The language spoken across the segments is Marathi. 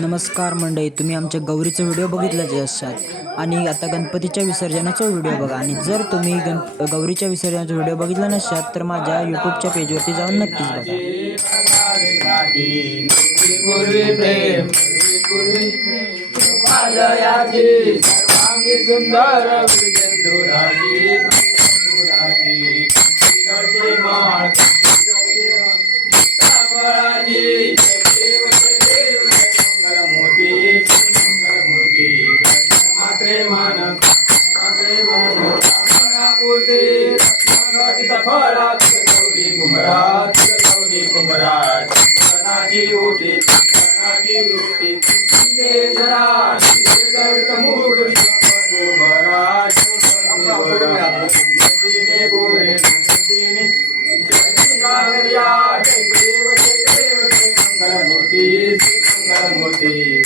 नमस्कार मंडळी तुम्ही आमच्या गौरीचा व्हिडिओ बघितलाच असाल आणि आता गणपतीच्या विसर्जनाचा व्हिडिओ बघा. आणि जर तुम्ही गण गौरीच्या विसर्जनाचा व्हिडिओ बघितला नसाल तर माझ्या यूट्यूबच्या पेजवरती जाऊन नक्कीच बघा. तफळा गौरी कुमरा गौरी कुमरा चंदनाची ओटी चंदनाची ओटी सिद्धेश्वरा सिद्धगड मूड शोभरा शोभरा दिने गोरे दिने जागरिया देव देव मंगलमूर्ती मंगलमूर्ती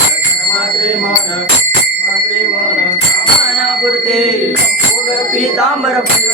मात्रे मन मात्रे मन सामाना पुरते पितांबर भैव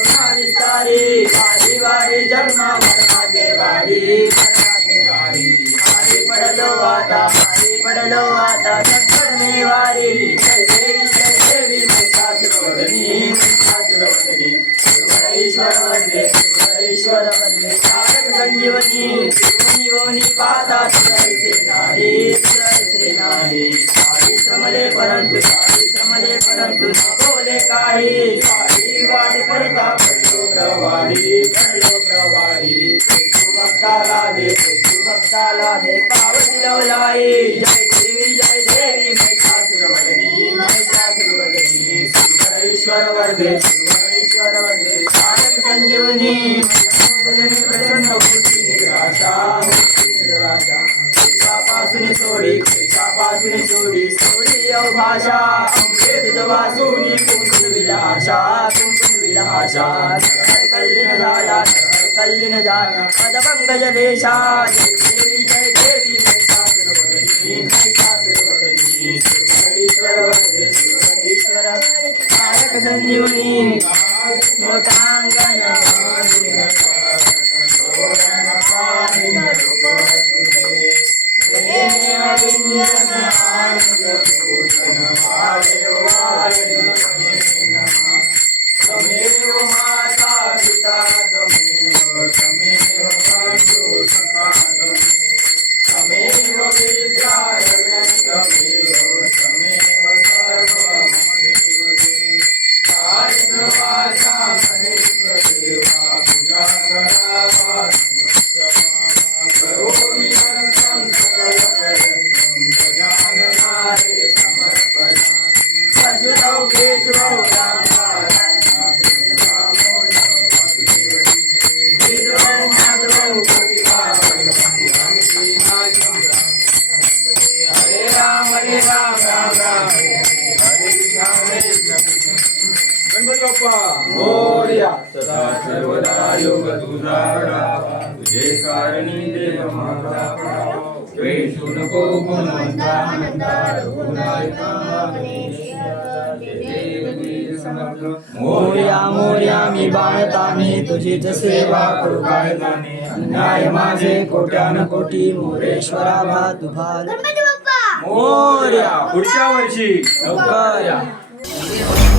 करुणा विस्तारी वारी वारी जन्मा मरणागे वारी मरणागे वारी वारी पडलो आता वारी पडलो आता संकट में वारी जय देवी जय देवी महिषासुरवदनी महिषासुरवदनी ईश्वर वंदे ईश्वर वंदे तारक संजीवनी शिवनी वनी पाता तुझे नाही तुझे नाही काही श्रमले परंतु काही श्रमले परंतु न बोले काही काही वाट करता पडलो प्रवाही पडलो प्रवाही तू भक्ताला दे तू भक्ताला दे पावती लवलाई जय देवी जय देवी महिषासुरवदनी महिषासुरवदनी ईश्वर वर्धे ईश्वर वर्धे तारक संजीवनी प्रसन्न होती निराशा होती निराशा पासून सोडी पासून सोडी सोडी अवभाषा. अमृत वासुनी कुंकुम विलाशा कुंकुम विलाशा కల్లినదాయ కల్లినదాయ పదవంగజలేశాయ దేవి జయ దేవి ఈశ్వర ఈశ్వర తారక मोर्या मोर्या मी बाळताने तुझीच सेवा करू काय जाणे अन्याय माझे कोट्यान कोटी मोरेश्वरा भात भाल मोर्या. पुढच्या वर्षी. लवकर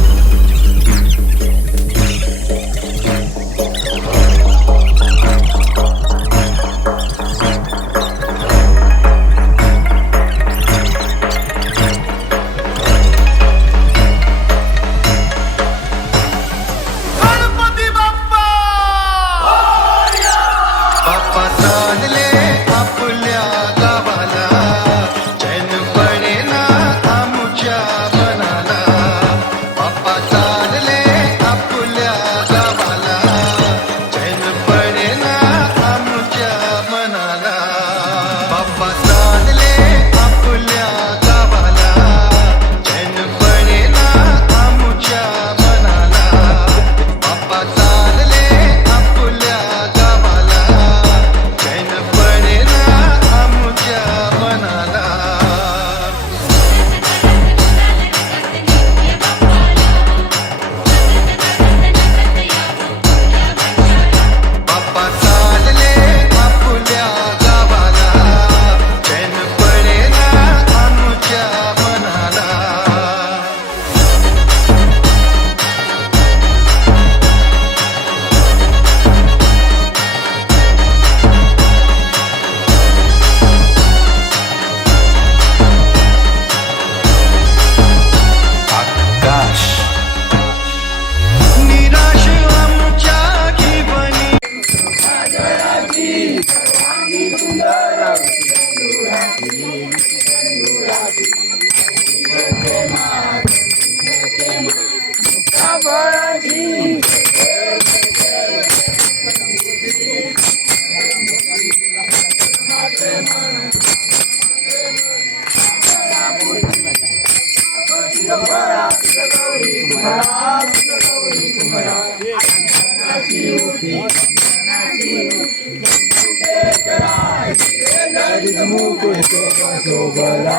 वंदना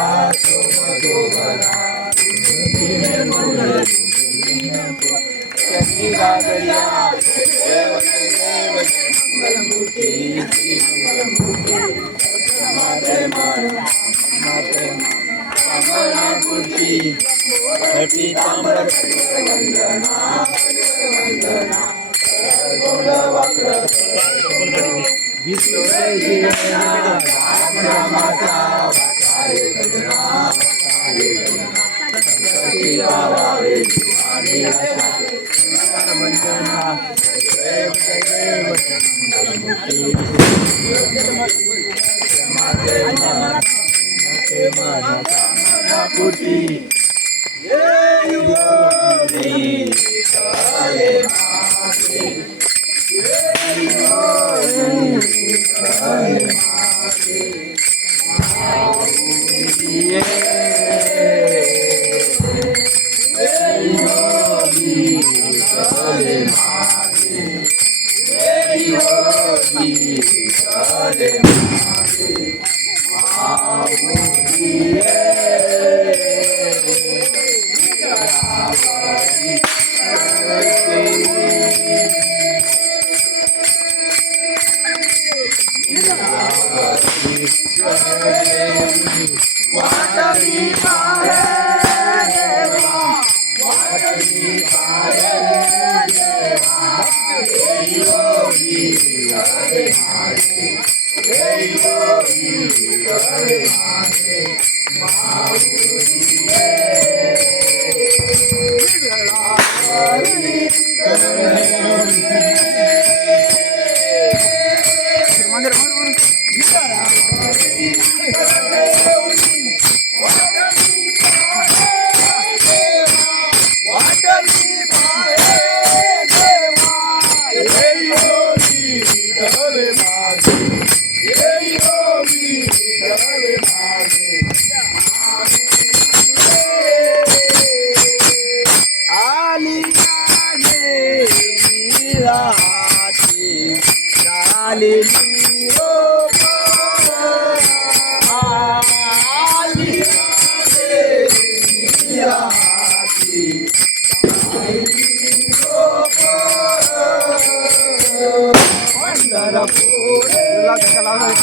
वंदना विश्व Yeah, you are me. Thank. आली হয়েছে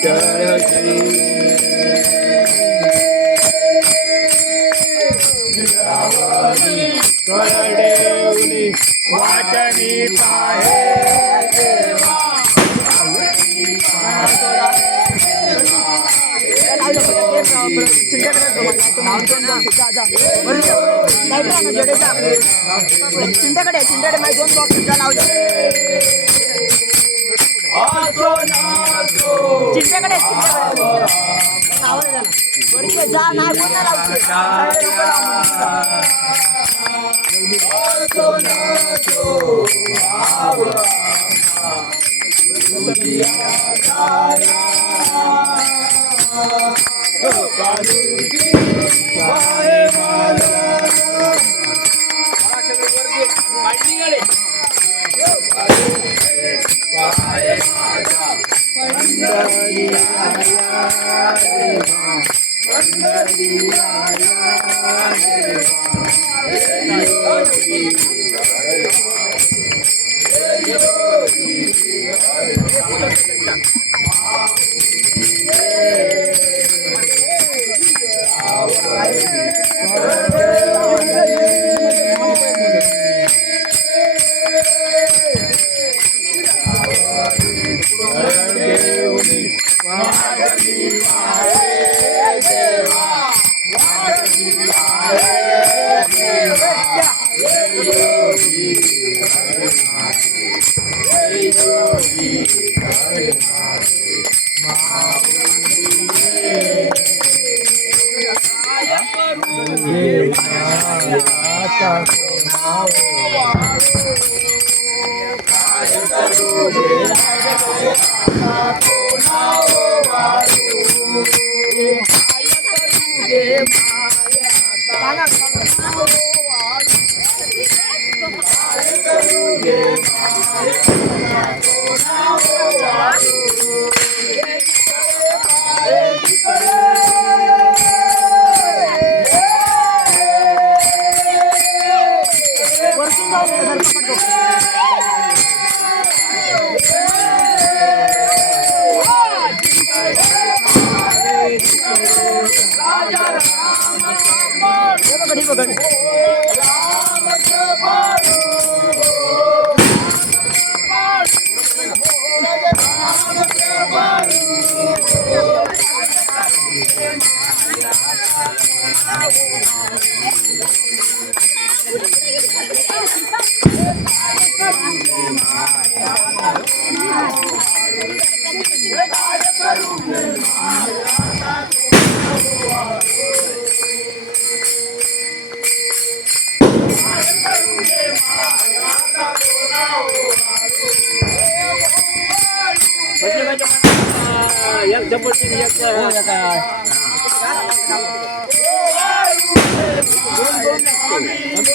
करडेवली वाचनी पाहे चिंताकडे चिंताकडे माझी दोन बॉक्स लावले चिंतेकडे चिंतेकडे लावले त्याला. वरती जा नाही कोण Sí. দেখেন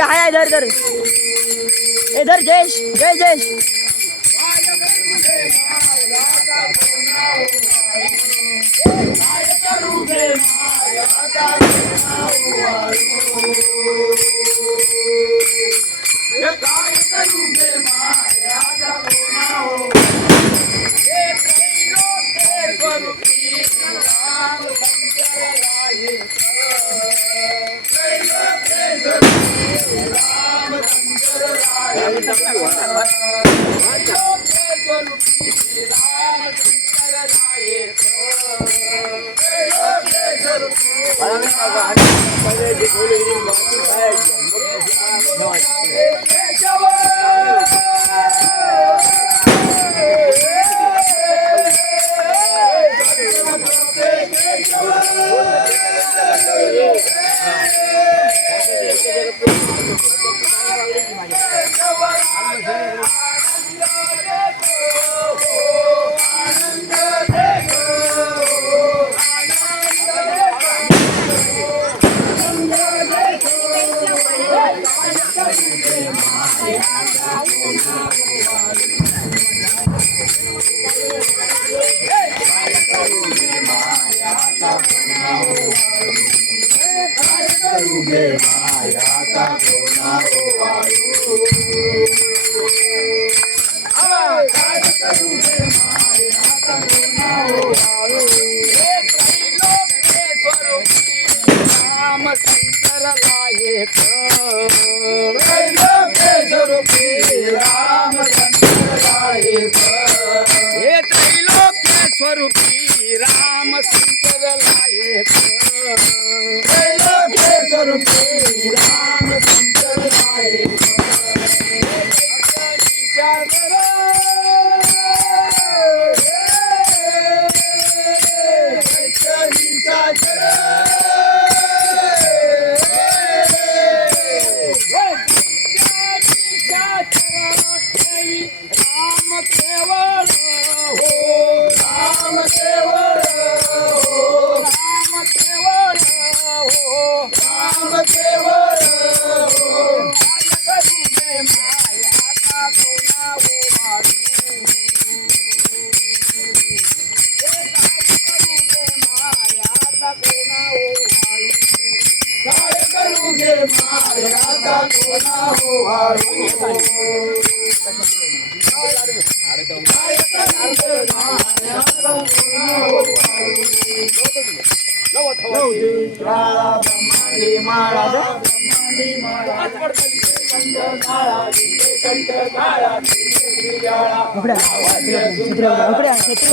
ये आया इधर इधर इधर जयेश जय जयेश Yeah. Deus.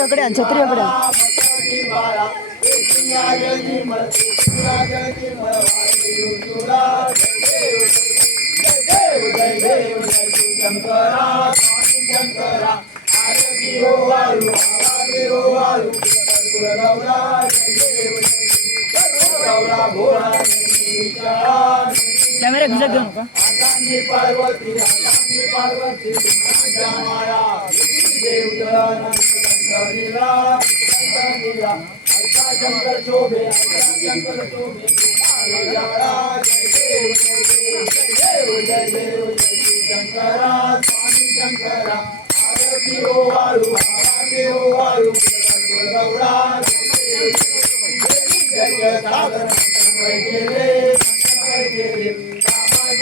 उकड्या छत्री कॅमेरा खिशात घेऊ नका. पार्वती पार्वती माझ्या माया देव लीला लीला ऐका शंकर शोभे ऐका शंकर शोभे जाळा जय देव जय देव जय देव जय शिव शंकरा स्वामी शंकरा आरती ओ वाळू आरती ओ वाळू गौडा जय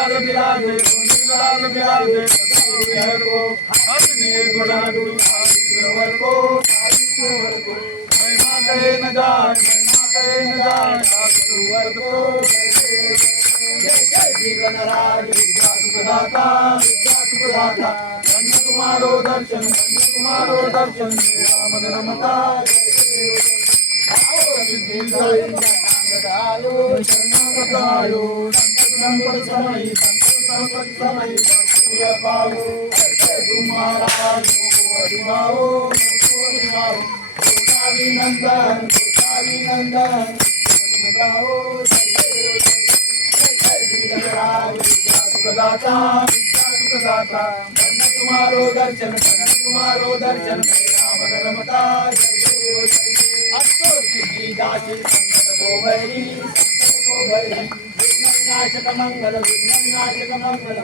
लाल बिराजे को हरि गुणा गुरु ईश्वर को ईश्वर को महिमा कहे न जाए महिमा कहे न जाए ईश्वर को जय जय श्री गणराज विद्या सुखदाता विद्या सुखदाता धन्य तुम्हारो दर्शन धन्य तुम्हारो दर्शन राम रमता जय देव तुम्हारो दर्शन तुम्हारो दर्शन राम रमता जय देव जय असो सिद्धि दासी संकट को भैरी संकट को भैरी विघ्न विनाशक मंगल विघ्न विनाशक मंगल मोक्षकारी कोटि जगत प्रसाद गंगास्कर मन मस्तक गंगास्कर मन मस्तक मोक्षकारी जय వినాశక మంగళ విఘ్న వినాశక మంగళ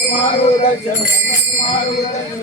కుమారు రక్షణ కుమారు రక్షణ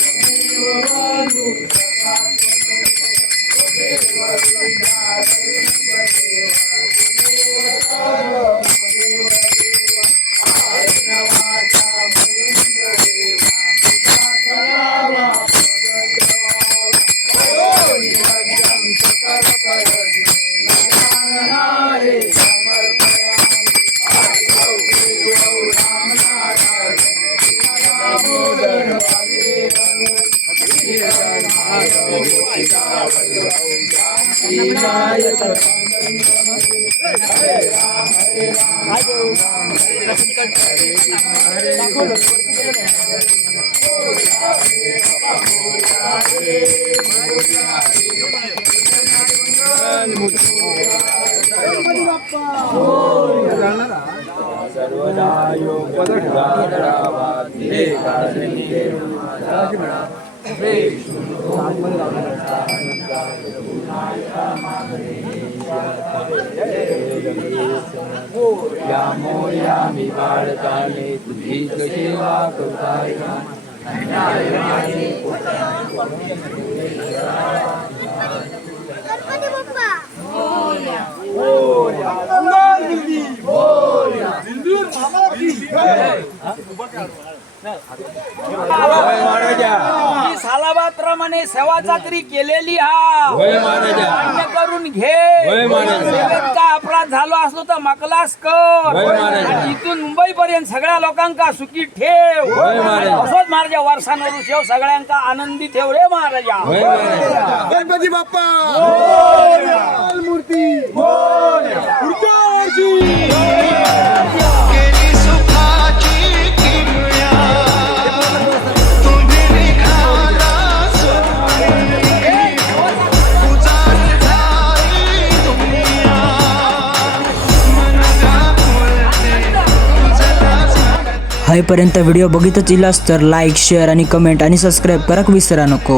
तुम्हारो दर्शन धन्य मी बाळकाने तुझी रमता जय गणपती बाप्पा. हो, हो, ही सालाबादप्रमाणे सेवा चाकरी केलेली हा. मान्य करून घे. सेवेत का अपराध झालो असलो तर मकलास कर. आणि इथून मुंबई पर्यंत सगळ्या लोकांका सुखी ठेव. असोच महाराजा वर्षांवर ठेव सगळ्यांका आनंदी ठेव रे महाराजा. गणपती बाप्पा. मूर्ती. हयपर्यंत व्हिडिओ बघितच इलास तर लाईक शेअर आणि कमेंट आणि सबस्क्राईब कराक विसरा नको.